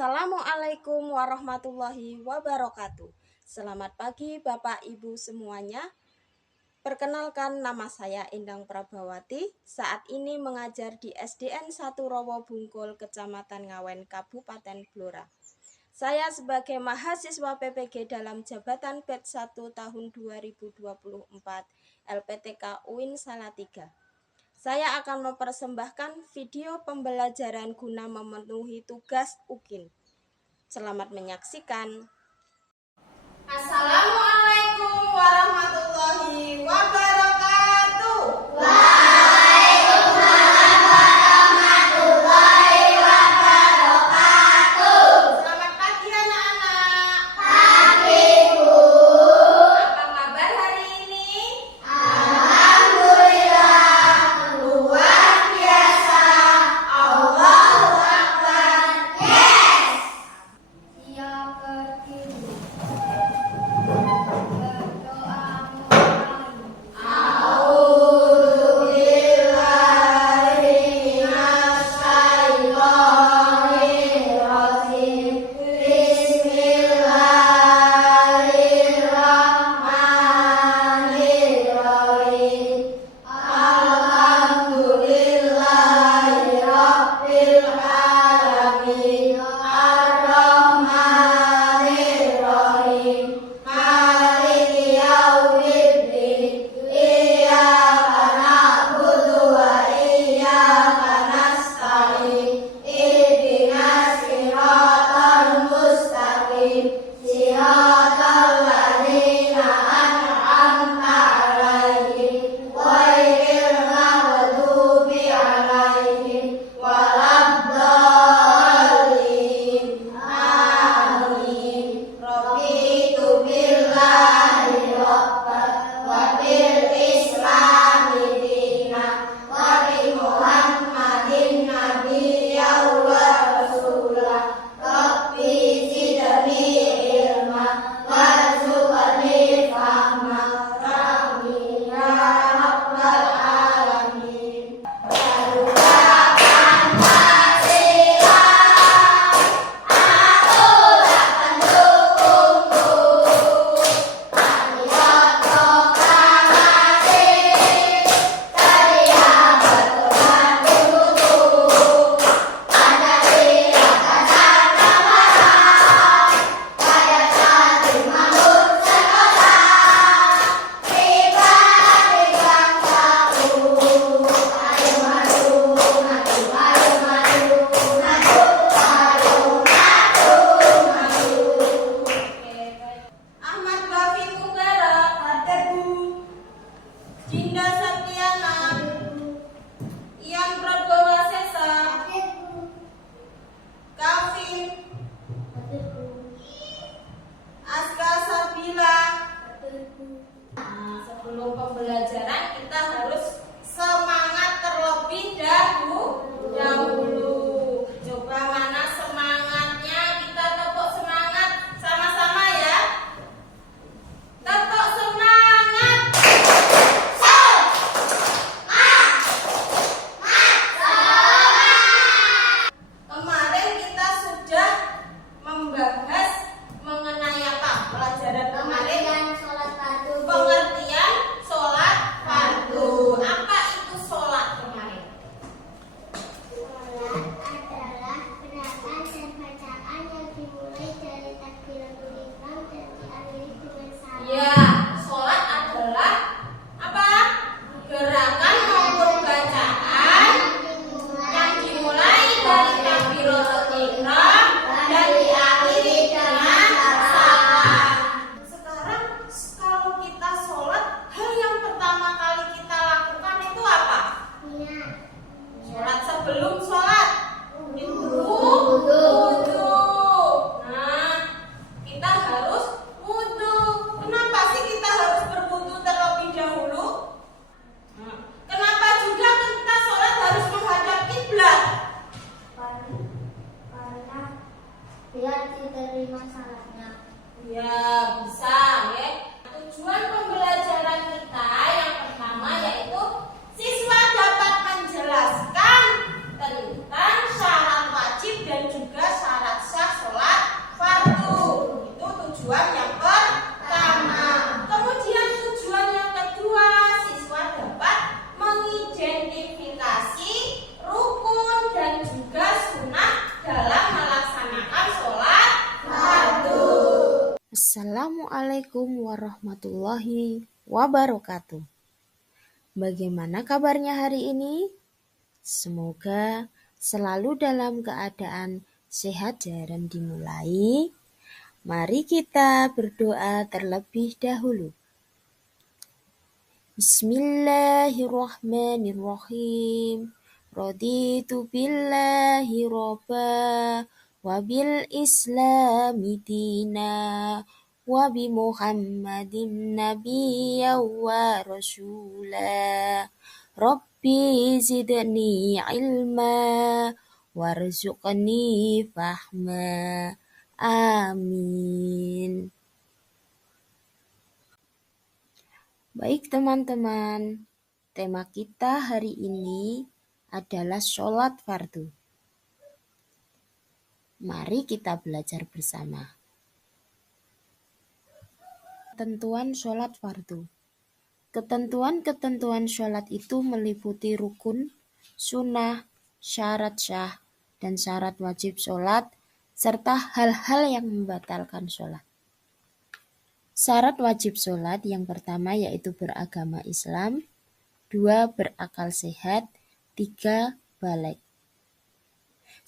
Assalamualaikum warahmatullahi wabarakatuh. Selamat pagi Bapak Ibu semuanya. Perkenalkan, nama saya Endang Prabawati. Saat ini mengajar di SDN 1 Rowo Bungkul, Kecamatan Ngawen, Kabupaten Blora. Saya sebagai mahasiswa PPG dalam jabatan batch 1 tahun 2024 LPTK UIN Salatiga. Saya akan mempersembahkan video pembelajaran guna memenuhi tugas UKIN. Selamat menyaksikan. Assalamualaikum warahmatullahi wabarakatuh. Waalaikumsalam warahmatullahi wabarakatuh. Selamat pagi anak-anak. Pagi, Bu. Apa kabar hari ini? Alhamdulillah, luar biasa. Allahu Akbar. Yes. Siap berdiri. Assalamualaikum warahmatullahi wabarakatuh. Bagaimana kabarnya hari ini? Semoga selalu dalam keadaan sehat dan dimulai. Mari kita berdoa terlebih dahulu. Bismillahirrahmanirrahim. Raditu billahi robba wa bil islami dina wa bi muhammadin nabiyya wa rasula. Rabbi zidni ilma warzuqni fahma. Amin. Baik teman-teman, tema kita hari ini adalah sholat fardu. Mari kita belajar bersama. Ketentuan sholat fardu. Ketentuan-ketentuan sholat itu meliputi rukun, sunnah, syarat syah, dan syarat wajib sholat, serta hal-hal yang membatalkan sholat. Syarat wajib sholat yang pertama yaitu beragama Islam, 2. Berakal sehat, 3. baligh.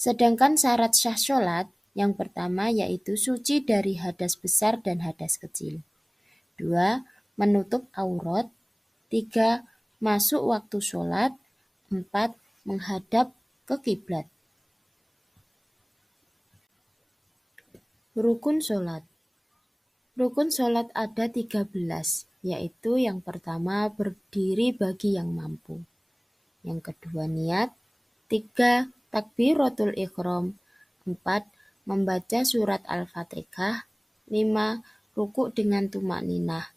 Sedangkan syarat syah sholat yang pertama yaitu suci dari hadas besar dan hadas kecil, 2. Menutup aurat, 3. Masuk waktu sholat, 4. Menghadap ke kiblat. Rukun sholat. Rukun sholat ada 13, yaitu yang pertama berdiri bagi yang mampu, yang kedua niat, 3. Takbiratul ihram, 4. Membaca surat Al-Fatihah, 5. Rukuk dengan tumakninah,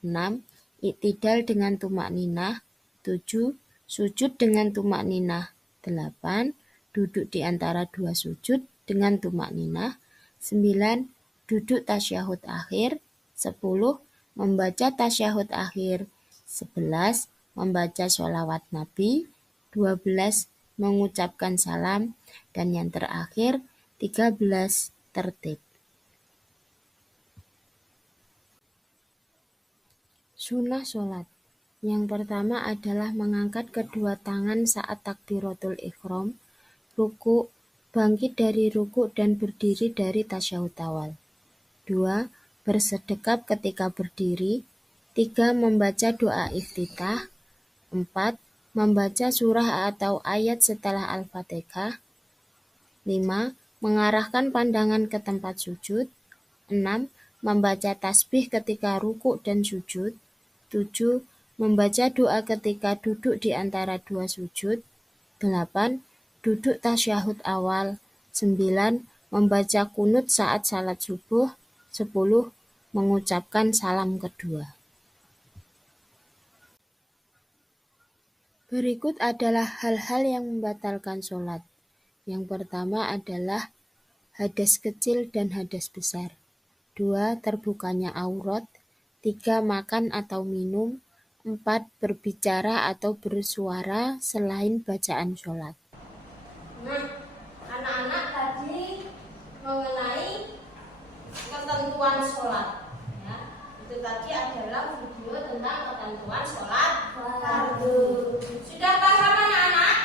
6. Iktidal dengan tumakninah, 7. Sujud dengan tumakninah, 8. Duduk di antara dua sujud dengan tumakninah, 9. Duduk tasyahud akhir, 10. Membaca tasyahud akhir, 11. Membaca sholawat Nabi, 12. Mengucapkan salam, dan yang terakhir 13. Tertib. Sunnah sholat. Yang pertama adalah mengangkat kedua tangan saat takbiratul ihram, ruku, bangkit dari ruku dan berdiri dari tasyahud awal. 2. Bersedekap ketika berdiri. 3. Membaca doa iftitah. 4. Membaca surah atau ayat setelah Al-Fatihah. 5. Mengarahkan pandangan ke tempat sujud. 6. Membaca tasbih ketika ruku dan sujud. 7. Membaca doa ketika duduk di antara dua sujud. 8. Duduk tasyahud awal. 9. Membaca kunut saat salat subuh. 10. Mengucapkan salam kedua. Berikut adalah hal-hal yang membatalkan sholat. Yang pertama adalah hadas kecil dan hadas besar. 2. Terbukanya aurat. 3. Makan atau minum. 4. Berbicara atau bersuara selain bacaan sholat. Nah, anak-anak tadi mengenai ketentuan sholat, ya. Itu tadi adalah video tentang ketentuan sholat fardu. Sudah paham anak-anak?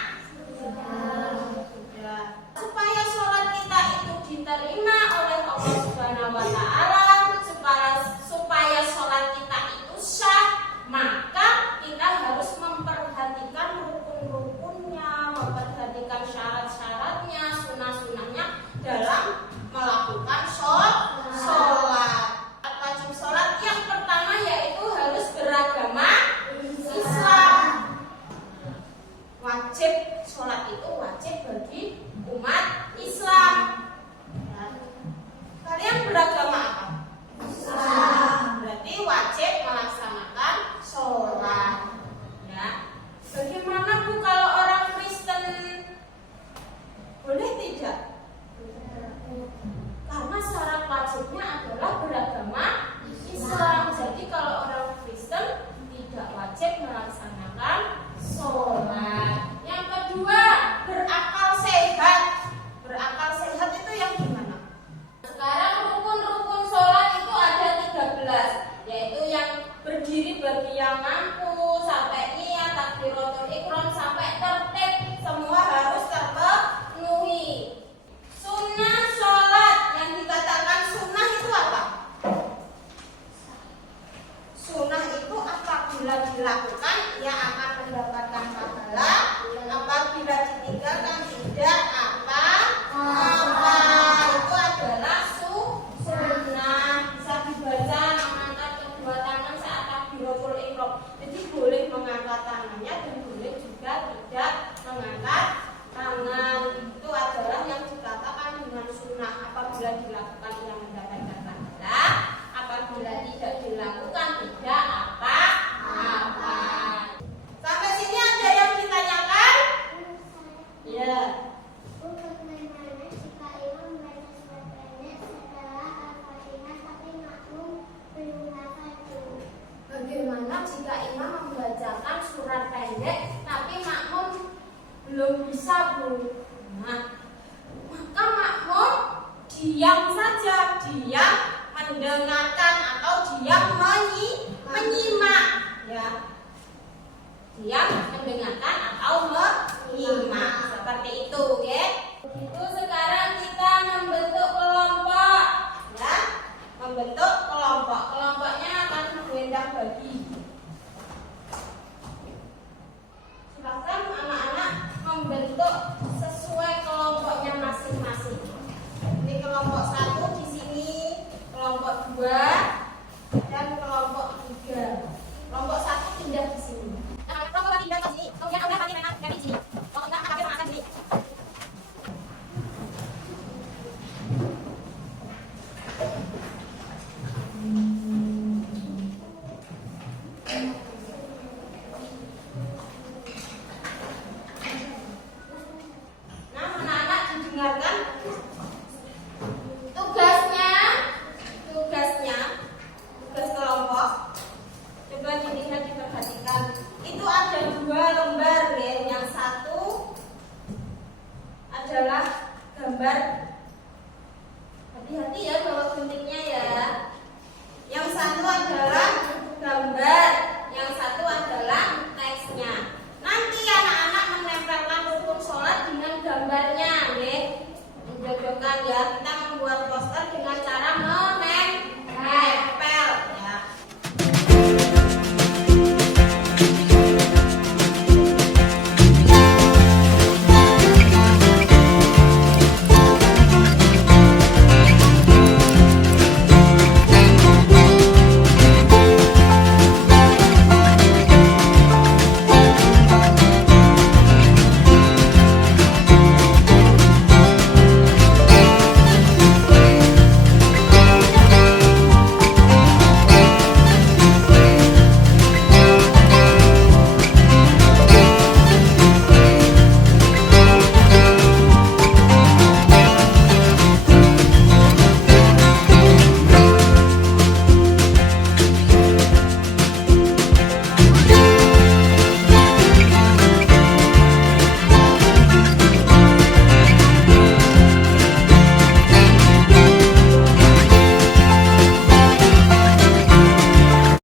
Sudah. Supaya sholat kita itu diterima oleh Allah Subhanahu wa Ta'ala, supaya sholat kita itu sah, maka kita harus memperhatikan rukun-rukunnya, memperhatikan syarat-syaratnya, sunnah-sunnahnya dalam melakukan sholat. Wajib sholat yang pertama yaitu harus beragama Islam. Wajib sholat itu wajib bagi umat Islam. Kalian beragama apa? Islam. Berarti wajib melaksanakan sholat. Ya. Bagaimana Bu kalau orang Kristen? Boleh tidak? Karena syarat wajibnya adalah beragama Islam. Jadi kalau orang Kristen tidak wajib melaksanakan sholat. Yang kedua, berakal sehat. Berakal sehat itu yang gimana? Sekarang rukun-rukun sholat itu ada 13. diam saja, diam mendengarkan atau diam menyimak, ya. Diam mendengarkan atau menyimak, seperti itu, ya. Itu sekarang kita membentuk kelompok, ya. Membentuk kelompok. Kelompoknya akan Gendang bagi. Silakan anak-anak membentuk sesuai kelompoknya masing-masing. Ini kelompok 1 di sini, kelompok 2 dan kelompok 3. Kelompok 1 pindah di sini. Kelompok 2 pindah di sini. Kemudian Aura pakai Rena di sini. Kelompok 4 pakai Rena di sini. Nah, anak-anak didengarkan. Tugas kelompok. Coba dilihat, diperhatikan. Itu ada 2 lembar, ya. Yang satu adalah gambar. Hati-hati ya bawa guntingnya, ya. Yang satu adalah gambar, yang satu adalah teksnya. Nanti anak-anak menempelkan rukun sholat dengan gambarnya, ya. Menjodohkan, ya. Kita membuat poster dengan cara menempel, ya.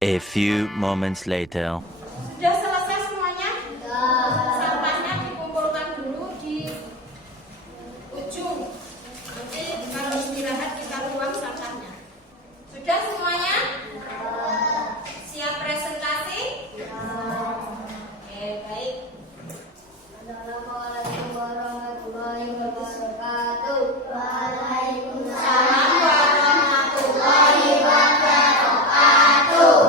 A few moments later. Sudah selesai semuanya? Sampahnya dikumpulkan dulu di ujung. Nanti kalau istirahat kita buang sampahnya. Sudah semuanya? Siap presentasi? Oke, baik. Assalamualaikum warahmatullahi wabarakatuh. Salam warahmatullahi wabarakatuh.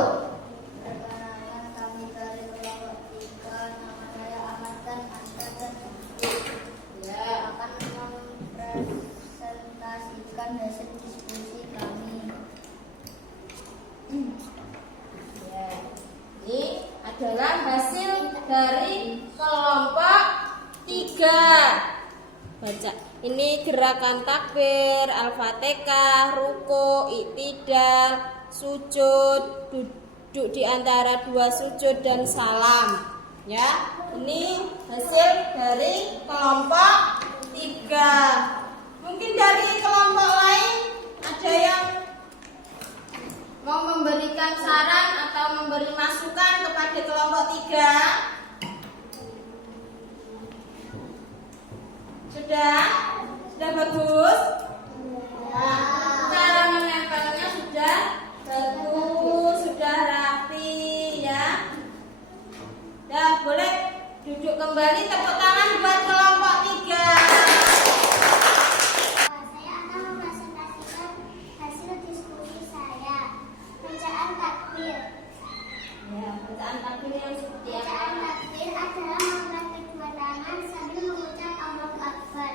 Perkenalkan, kami dari kelompok 3. Nama saya Ahmad dan Anta dan Ya. akan mempresentasikan hasil diskusi kami. Ya. Ini adalah hasil dari kelompok 3. Baca. Ini gerakan takbir, al-fatihah, ruku, iktidal, sujud, duduk di antara 2 sujud dan salam. Ya, ini hasil dari kelompok 3. Mungkin dari kelompok lain ada yang mau memberikan saran atau memberi masukan kepada kelompok 3? Sudah? Sudah bagus? Nah, cara menempelnya sudah bagus, sudah rapi, ya. Dah, boleh duduk kembali. Tepuk tangan buat kelompok 3. Saya akan mempresentasikan hasil diskusi saya. Bacaan takbir. Ya, bacaan takbir yang seperti Bacaan apa? takbir adalah mengangkat kedua tangan sambil mengucap Allahu Akbar.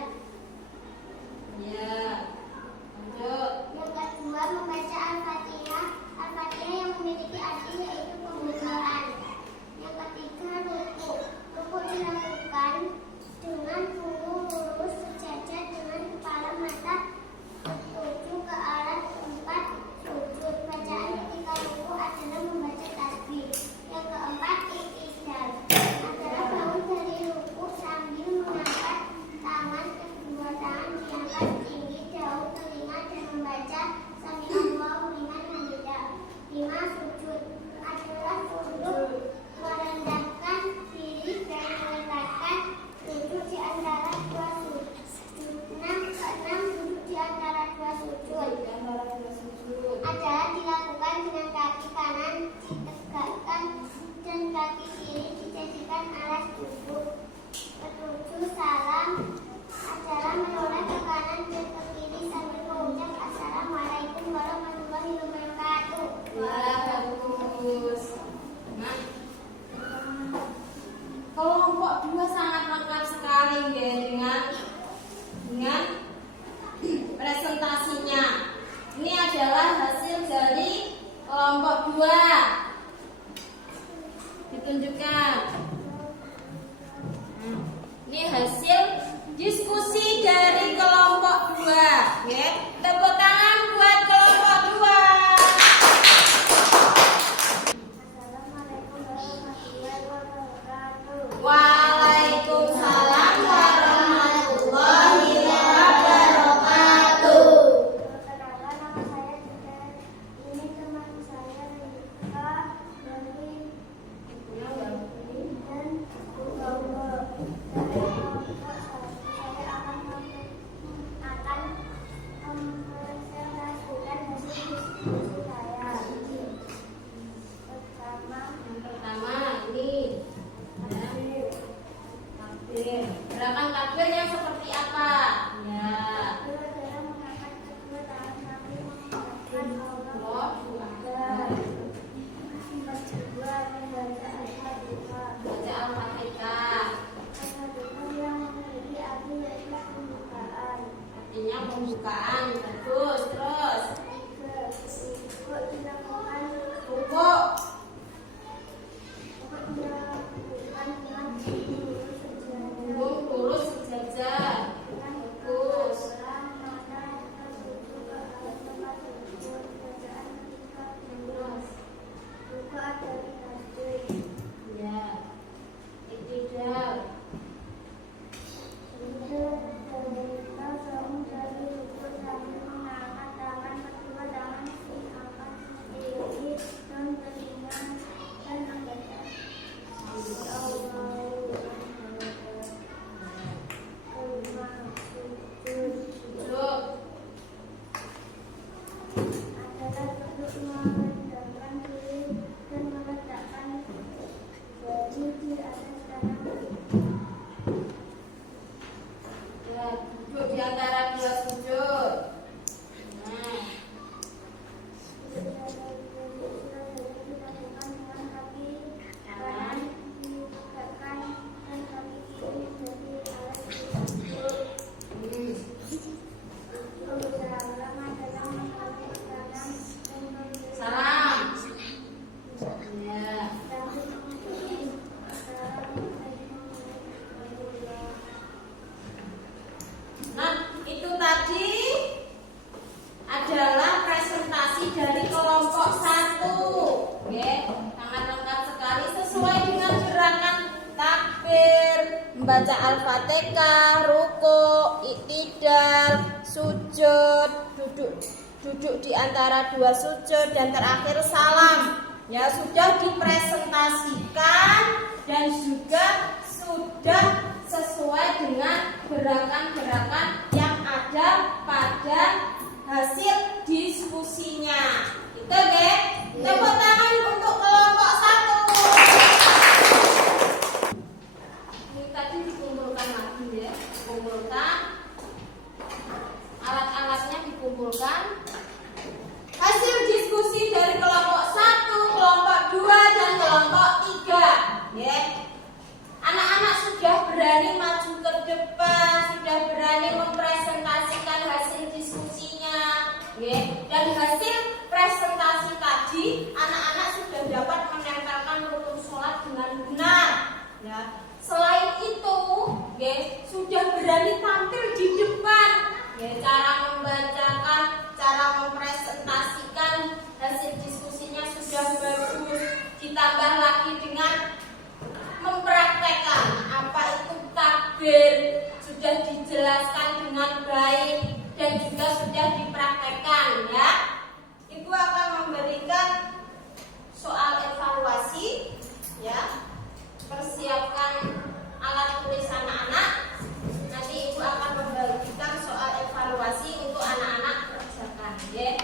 Oke, tepuk tangan buat kelompok 2. Assalamualaikum warahmatullahi wabarakatuh. Waalaikumsalam warahmatullahi wabarakatuh. Perkenalkan, nama saya Citra. Ini teman saya Rika dari dan Bu Gaul. Saya akan mempresentasikan hasil diskusi saya. Pertama ini takbir. Gerakan takbir yang seperti apa? Ya. Itu adalah mengangkat kedua tangan kami mengucapkan Allah Allah. Akbar. Kedua membaca Al-Fatihah. Baca Al-Fatihah. Al-Fatihah yang memiliki arti yaitu pembukaan. Artinya pembukaan. Bagus. Terus Tiga, ikut dilakukan rukuk. dengan Punggung lurus sejajar. Bagus. Ya. Iktidal. Duduk. Adalah untuk merendahkan diri dan meletakkan jari di atas tangan. Ya, duduk di antara dua sujud. Nah, Dilakukan dengan kaki kanan ditegakkan dan kaki kiri menjadi alat sujud. Salam adalah menghadap kanan dan memberi salam. Ya. Nah, itu tadi adalah presentasi dari kelompok 1. Oke, sangat lengkap sekali sesuai dengan gerakan takbir, membaca Al-Fatihah, rukuk, iktidal, sujud, duduk di antara dua sujud, dan terakhir salam. Ya, sudah dipresentasikan dan juga sudah sesuai dengan gerakan-gerakan yang ada pada hasil diskusinya. Itu deh. Tepuk tangan untuk kelompok 1. Ini tadi dikumpulkan lagi ya. Dikumpulkan. Alat-alatnya dikumpulkan. Hasil diskusi dari kelompok 1, kelompok 2, dan kelompok 3. Ya. Anak-anak sudah berani maju ke depan, sudah berani mempresentasikan hasil diskusinya, ya. Dan hasil presentasi tadi, anak-anak sudah dapat menempelkan rukun sholat dengan benar, ya. Selain itu, ya, sudah berani tampil di depan, ya. Cara membacakan, cara mempresentasikan hasil diskusinya sudah bagus. Ditambah lagi dengan mempraktekkan apa itu takbir, sudah dijelaskan dengan baik dan juga sudah dipraktekkan, ya. Ibu akan memberikan soal evaluasi, ya. Persiapkan alat tulis anak-anak. Nanti ibu akan membagikan soal evaluasi untuk anak-anak kerjakan, ya.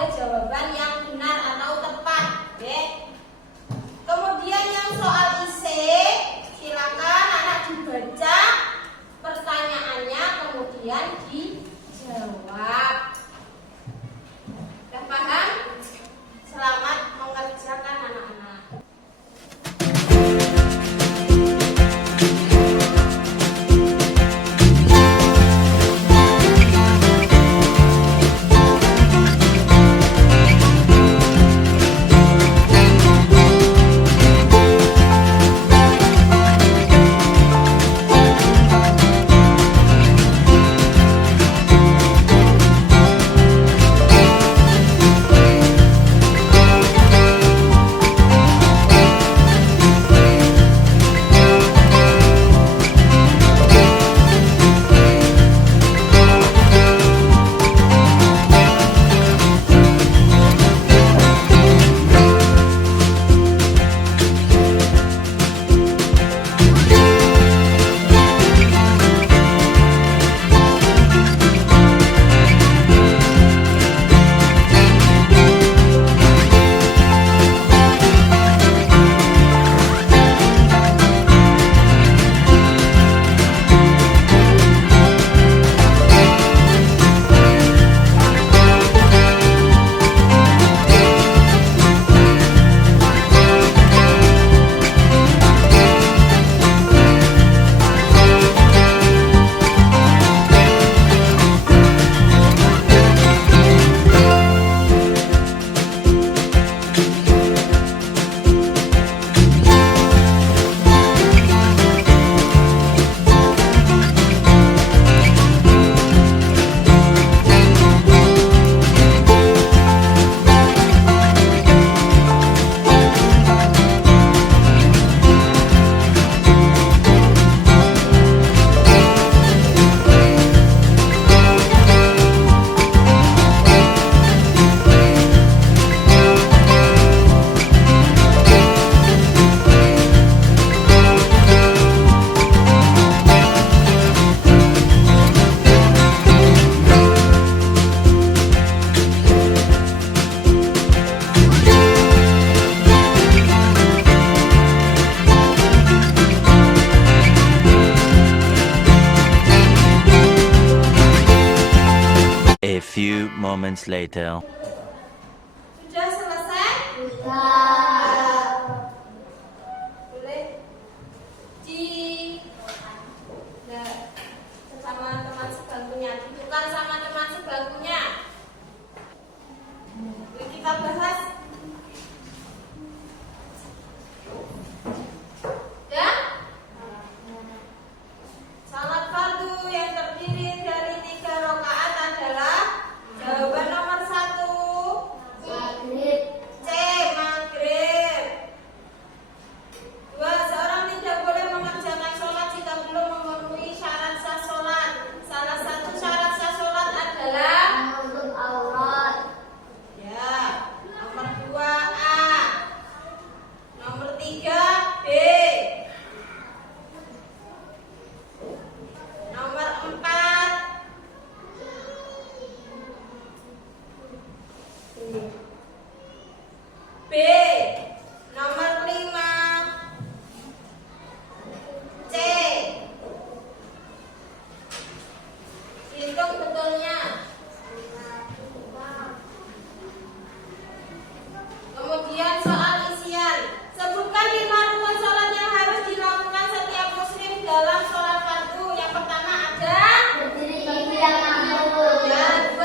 ada jawaban yang benar atau tepat. Oke. Kemudian yang soal isi, silakan anak dibaca pertanyaannya kemudian dijawab. Sudah paham? Selamat mengerjakan anak-anak. A few moments later. Sudah selesai? Boleh sama teman sebangkunya, ditukar sama teman sebangkunya. Jadi kita bahas. Ya? Salat fardu yang terdiri dari 3 rakaat adalah jawaban nomor 1 C. Maghrib. 2. Seorang tidak boleh mengerjakan sholat jika belum memenuhi syarat sah sholat. Salah satu syarat sah sholat adalah ya. Nomor 2 A. Nomor 3 B. Nomor 4 B. Nomor 5 C. Hitung betulnya. Kemudian soal isian. Sebutkan 5 rukun sholat yang harus dilakukan setiap muslim dalam sholat fardu. Yang pertama ada ya, 2 3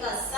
ke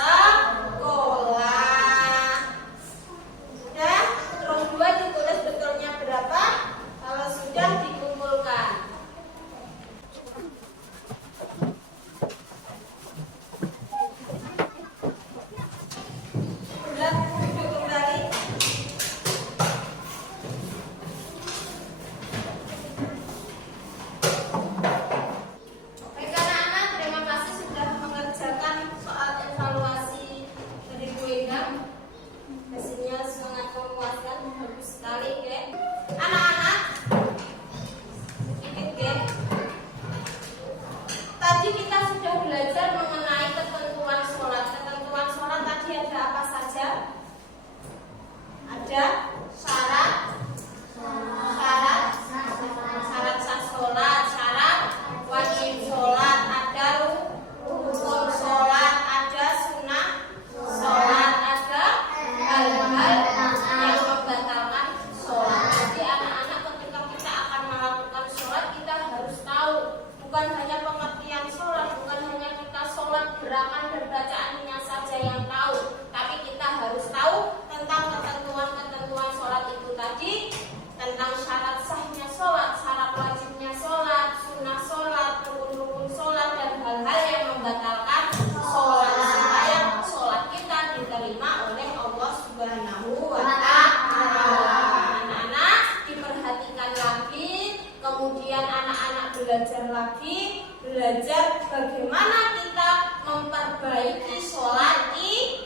lagi belajar bagaimana kita memperbaiki sholat kita.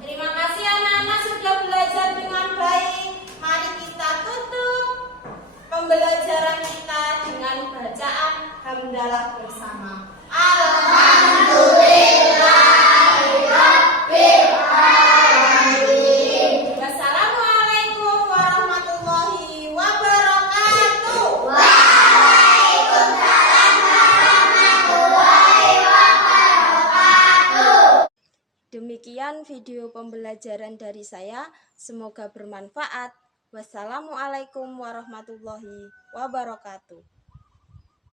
Terima kasih anak-anak sudah belajar dengan baik. Mari kita tutup pembelajaran kita dengan bacaan hamdalah bersama. Wassalamualaikum warahmatullahi wabarakatuh. Demikian video pembelajaran dari saya, semoga bermanfaat. Wassalamualaikum warahmatullahi wabarakatuh.